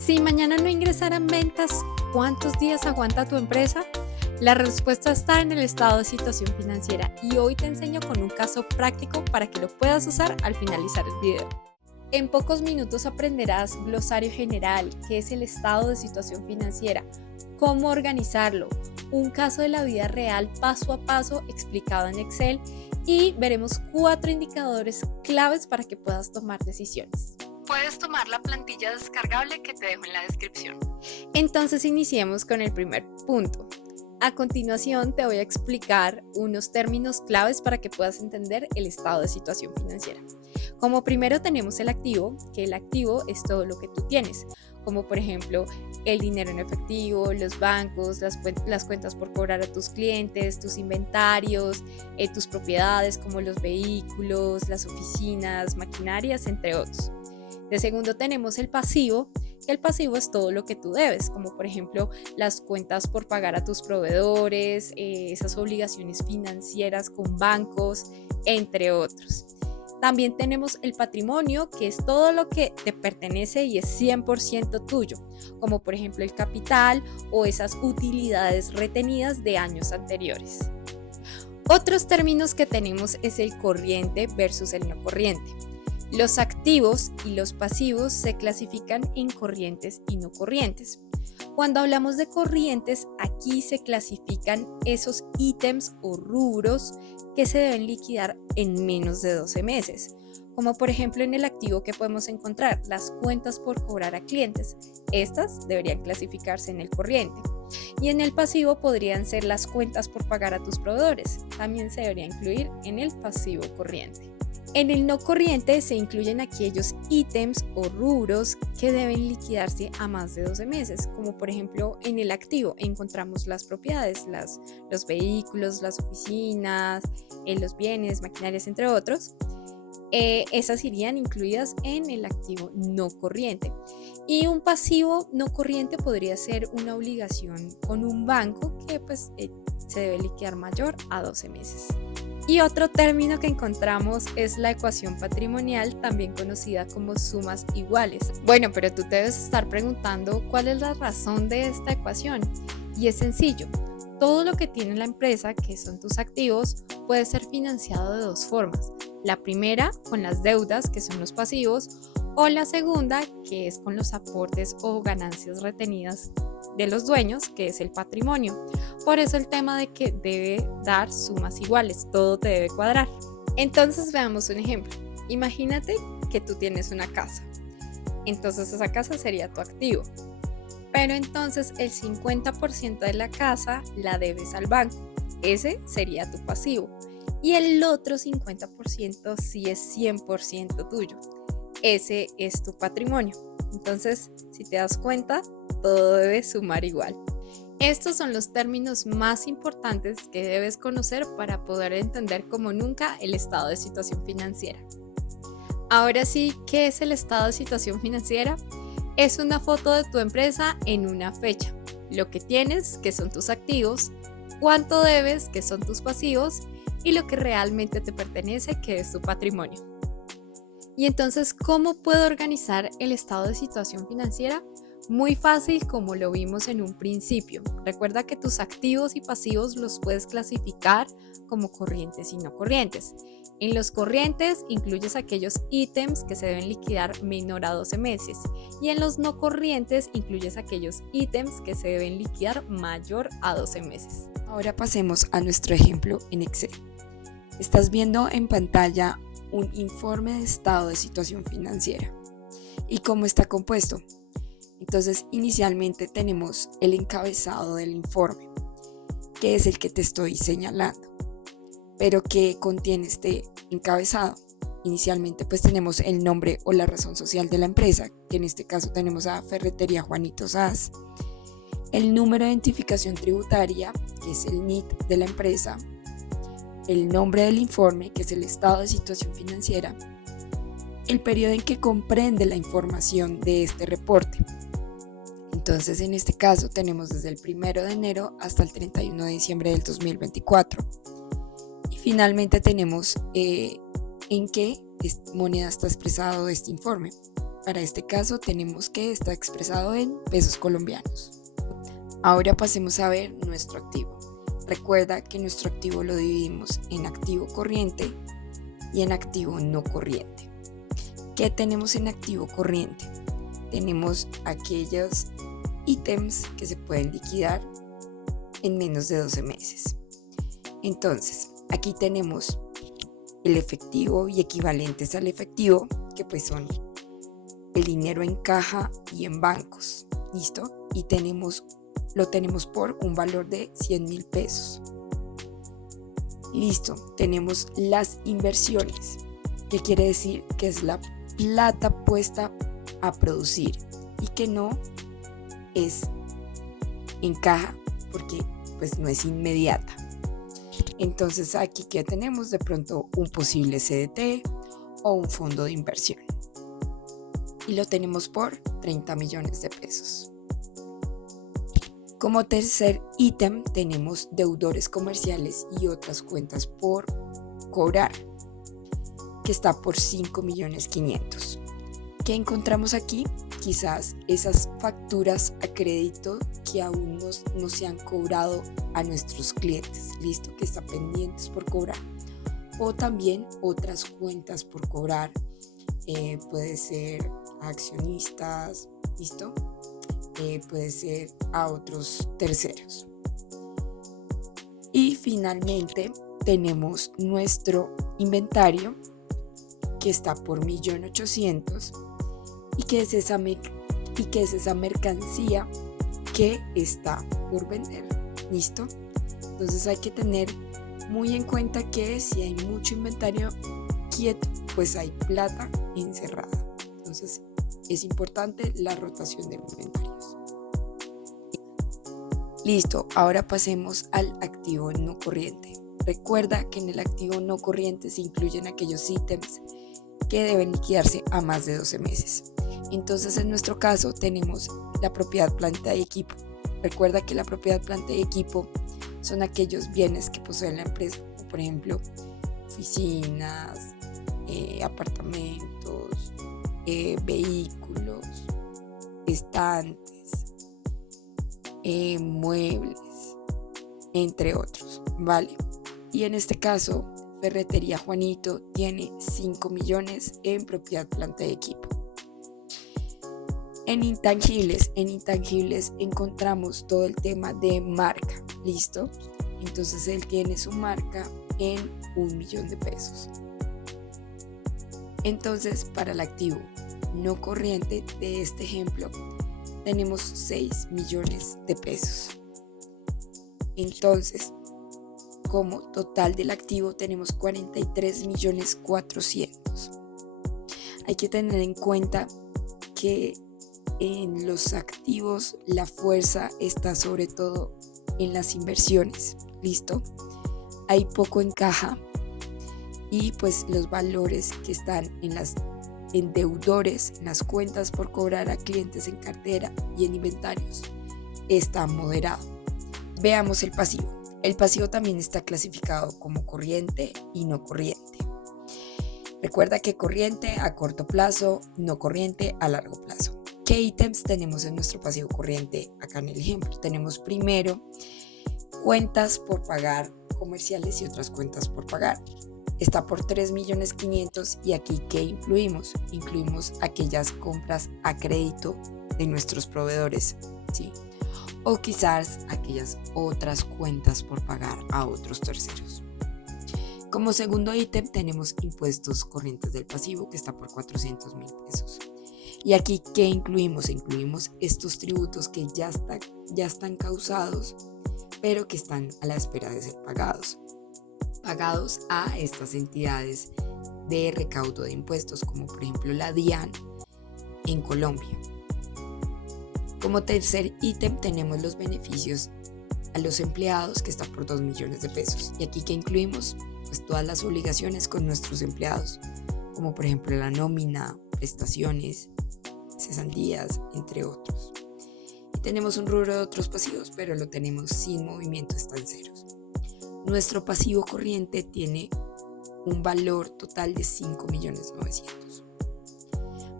Si mañana no ingresaran ventas, ¿cuántos días aguanta tu empresa? La respuesta está en el estado de situación financiera y hoy te enseño con un caso práctico para que lo puedas usar al finalizar el video. En pocos minutos aprenderás glosario general, qué es el estado de situación financiera, cómo organizarlo, un caso de la vida real paso a paso explicado en Excel y veremos 4 indicadores claves para que puedas tomar decisiones. Puedes tomar la plantilla descargable que te dejo en la descripción. Entonces iniciemos con el primer punto. A continuación te voy a explicar unos términos claves para que puedas entender el estado de situación financiera. Como primero tenemos el activo, que el activo es todo lo que tú tienes, como por ejemplo el dinero en efectivo, los bancos, las cuentas por cobrar a tus clientes, tus inventarios, tus propiedades como los vehículos, las oficinas, maquinarias, entre otros. De segundo tenemos el pasivo. El pasivo es todo lo que tú debes, como por ejemplo las cuentas por pagar a tus proveedores, esas obligaciones financieras con bancos, entre otros. También tenemos el patrimonio, que es todo lo que te pertenece y es 100% tuyo, como por ejemplo el capital o esas utilidades retenidas de años anteriores. Otros términos que tenemos es el corriente versus el no corriente. Los activos y los pasivos se clasifican en corrientes y no corrientes. Cuando hablamos de corrientes, aquí se clasifican esos ítems o rubros que se deben liquidar en menos de 12 meses. Como por ejemplo en el activo que podemos encontrar las cuentas por cobrar a clientes. Estas deberían clasificarse en el corriente. Y en el pasivo podrían ser las cuentas por pagar a tus proveedores. También se debería incluir en el pasivo corriente. En el no corriente se incluyen aquellos ítems o rubros que deben liquidarse a más de 12 meses, como por ejemplo en el activo encontramos las propiedades, los vehículos, las oficinas, los bienes, maquinarias, entre otros. Esas irían incluidas en el activo no corriente. Y un pasivo no corriente podría ser una obligación con un banco que se debe liquidar mayor a 12 meses. Y otro término que encontramos es la ecuación patrimonial, también conocida como sumas iguales. Bueno, pero tú te debes estar preguntando cuál es la razón de esta ecuación. Y es sencillo. Todo lo que tiene la empresa, que son tus activos, puede ser financiado de 2 formas. La primera, con las deudas, que son los pasivos, o la segunda, que es con los aportes o ganancias retenidas de los dueños, que es el patrimonio. Por eso el tema de que debe dar sumas iguales, todo te debe cuadrar. Entonces veamos un ejemplo. Imagínate que tú tienes una casa. Entonces esa casa sería tu activo. Pero entonces el 50% de la casa la debes al banco. Ese sería tu pasivo. Y el otro 50% sí es 100% tuyo. Ese es tu patrimonio. Entonces, si te das cuenta, todo debe sumar igual. Estos son los términos más importantes que debes conocer para poder entender como nunca el estado de situación financiera. Ahora sí, ¿qué es el estado de situación financiera? Es una foto de tu empresa en una fecha. Lo que tienes, que son tus activos, cuánto debes, que son tus pasivos, y lo que realmente te pertenece, que es tu patrimonio. Y entonces, ¿cómo puedo organizar el estado de situación financiera? Muy fácil, como lo vimos en un principio. Recuerda que tus activos y pasivos los puedes clasificar como corrientes y no corrientes. En los corrientes incluyes aquellos ítems que se deben liquidar menor a 12 meses y en los no corrientes incluyes aquellos ítems que se deben liquidar mayor a 12 meses. Ahora pasemos a nuestro ejemplo en Excel. Estás viendo en pantalla un informe de estado de situación financiera. ¿Y cómo está compuesto? Entonces, inicialmente tenemos el encabezado del informe, que es el que te estoy señalando. Pero ¿qué contiene este encabezado? Inicialmente pues tenemos el nombre o la razón social de la empresa, que en este caso tenemos a Ferretería Juanito Saz, el número de identificación tributaria, que es el NIT de la empresa, el nombre del informe, que es el estado de situación financiera, el periodo en que comprende la información de este reporte. Entonces, en este caso tenemos desde el 1 de enero hasta el 31 de diciembre del 2024. Y finalmente tenemos en qué moneda está expresado este informe. para este caso tenemos que está expresado en pesos colombianos. Ahora pasemos a ver nuestro activo. Recuerda que nuestro activo lo dividimos en activo corriente y en activo no corriente. ¿Qué tenemos en activo corriente? Tenemos aquellos ítems que se pueden liquidar en menos de 12 meses. Entonces, aquí tenemos el efectivo y equivalentes al efectivo, que pues son el dinero en caja y en bancos. ¿Listo? Y lo tenemos por un valor de 100.000 pesos. Listo, tenemos las inversiones, que quiere decir que es la plata puesta a producir y que no es en caja porque pues no es inmediata. Entonces aquí que tenemos de pronto un posible CDT o un fondo de inversión y lo tenemos por 30 millones de pesos. Como tercer ítem tenemos deudores comerciales y otras cuentas por cobrar, que está por 5.500.000. ¿Qué encontramos aquí? Quizás esas facturas a crédito que aún no se han cobrado a nuestros clientes, listo, que están pendientes por cobrar. O también otras cuentas por cobrar, puede ser a accionistas, listo, puede ser a otros terceros. Y finalmente tenemos nuestro inventario, que está por 1.800.000 y que es esa mercancía que está por vender. ¿Listo? Entonces hay que tener muy en cuenta que si hay mucho inventario quieto, pues hay plata encerrada. Entonces es importante la rotación de inventarios. Listo, ahora pasemos al activo no corriente. Recuerda que en el activo no corriente se incluyen aquellos ítems que deben liquidarse a más de 12 meses. Entonces, en nuestro caso, tenemos la propiedad, planta y equipo. Recuerda que la propiedad, planta y equipo son aquellos bienes que posee la empresa, como por ejemplo, oficinas, apartamentos, vehículos, estantes, muebles, entre otros, ¿vale? Y en este caso, Ferretería Juanito tiene 5 millones en propiedad, planta y equipo. En intangibles encontramos todo el tema de marca, ¿listo? Entonces él tiene su marca en 1 millón de pesos. Entonces, para el activo no corriente de este ejemplo, tenemos 6 millones de pesos. Entonces, como total del activo tenemos 43.400.000. Hay que tener en cuenta que en los activos la fuerza está sobre todo en las inversiones, ¿listo? Hay poco en caja y pues los valores que están en deudores, en las cuentas por cobrar a clientes en cartera y en inventarios, está moderado. Veamos el pasivo. El pasivo también está clasificado como corriente y no corriente. Recuerda que corriente a corto plazo, no corriente a largo plazo. ¿Qué ítems tenemos en nuestro pasivo corriente? Acá en el ejemplo tenemos primero cuentas por pagar comerciales y otras cuentas por pagar. Está por 3.500.000 y aquí ¿qué incluimos? Incluimos aquellas compras a crédito de nuestros proveedores, ¿sí? O quizás aquellas otras cuentas por pagar a otros terceros. Como segundo ítem tenemos impuestos corrientes del pasivo, que está por 400.000 pesos. Y aquí, ¿qué incluimos? Incluimos estos tributos que ya están causados, pero que están a la espera de ser pagados a estas entidades de recaudo de impuestos, como por ejemplo la DIAN en Colombia. Como tercer ítem tenemos los beneficios a los empleados, que está por 2 millones de pesos. Y aquí, ¿qué incluimos? Pues todas las obligaciones con nuestros empleados, como por ejemplo la nómina, prestaciones, cesantías, entre otros. Y tenemos un rubro de otros pasivos, pero lo tenemos sin movimiento, están ceros. Nuestro pasivo corriente tiene un valor total de 5.900.000.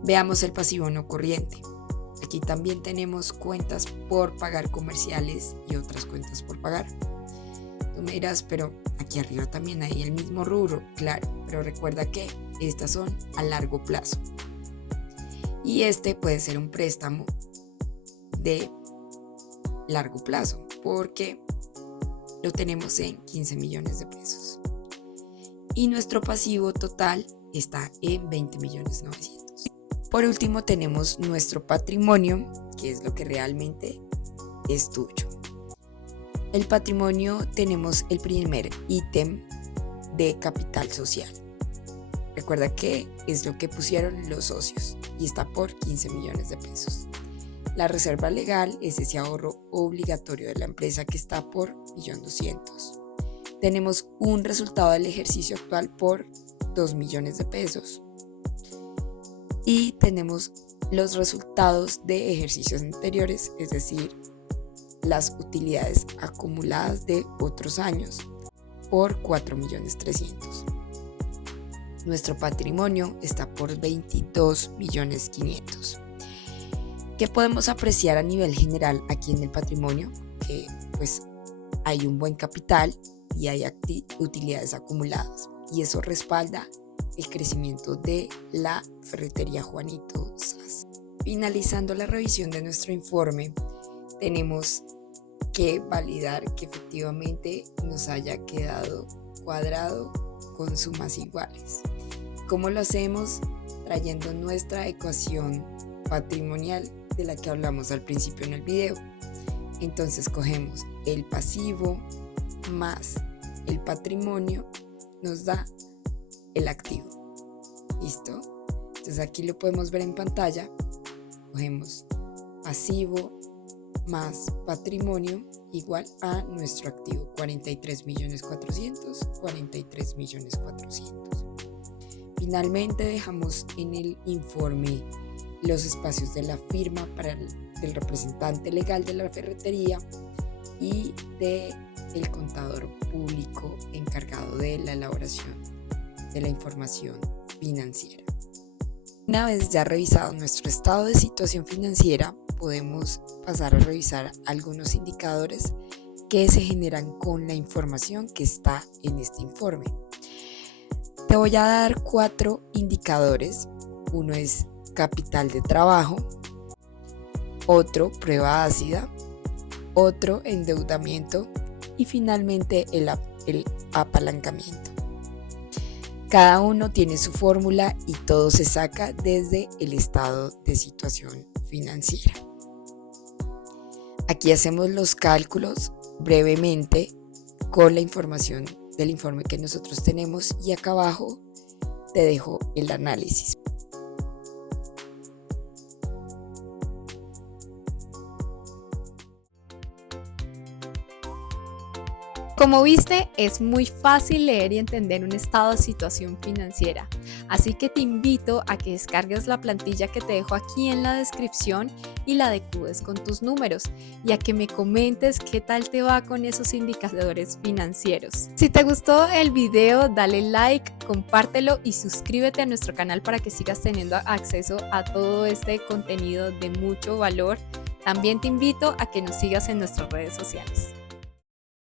Veamos el pasivo no corriente. Aquí también tenemos cuentas por pagar comerciales y otras cuentas por pagar. Tú me dirás, pero aquí arriba también hay el mismo rubro. Claro, pero recuerda que estas son a largo plazo. Y este puede ser un préstamo de largo plazo porque lo tenemos en 15 millones de pesos. Y nuestro pasivo total está en 20.900.000. Por último tenemos nuestro patrimonio, que es lo que realmente es tuyo. El patrimonio tenemos el primer ítem de capital social. Recuerda que es lo que pusieron los socios y está por 15 millones de pesos. La reserva legal es ese ahorro obligatorio de la empresa que está por 1.200.000. Tenemos un resultado del ejercicio actual por 2 millones de pesos. Y tenemos los resultados de ejercicios anteriores, es decir, las utilidades acumuladas de otros años por 4.300.000. Nuestro patrimonio está por 22.500.000. ¿Qué podemos apreciar a nivel general aquí en el patrimonio? Que pues hay un buen capital y hay utilidades acumuladas y eso respalda el crecimiento de la ferretería Juanito Sas. Finalizando la revisión de nuestro informe, tenemos que validar que efectivamente nos haya quedado cuadrado con sumas iguales. ¿Cómo lo hacemos? Trayendo nuestra ecuación patrimonial de la que hablamos al principio en el video. Entonces cogemos el pasivo más el patrimonio, nos da el activo. ¿Listo? Entonces aquí lo podemos ver en pantalla. Cogemos pasivo más patrimonio igual a nuestro activo, 43.400.000, 43.400.000. Finalmente dejamos en el informe los espacios de la firma del representante legal de la ferretería y del contador público encargado de la elaboración de la información financiera. Una vez ya revisado nuestro estado de situación financiera, podemos pasar a revisar algunos indicadores que se generan con la información que está en este informe. Te voy a dar 4 indicadores. Uno es capital de trabajo, otro prueba ácida, otro endeudamiento y finalmente el apalancamiento. Cada uno tiene su fórmula y todo se saca desde el estado de situación financiera. Aquí hacemos los cálculos brevemente con la información del informe que nosotros tenemos y acá abajo te dejo el análisis. Como viste, es muy fácil leer y entender un estado de situación financiera, así que te invito a que descargues la plantilla que te dejo aquí en la descripción y la adecues con tus números y a que me comentes qué tal te va con esos indicadores financieros. Si te gustó el video, dale like, compártelo y suscríbete a nuestro canal para que sigas teniendo acceso a todo este contenido de mucho valor. También te invito a que nos sigas en nuestras redes sociales.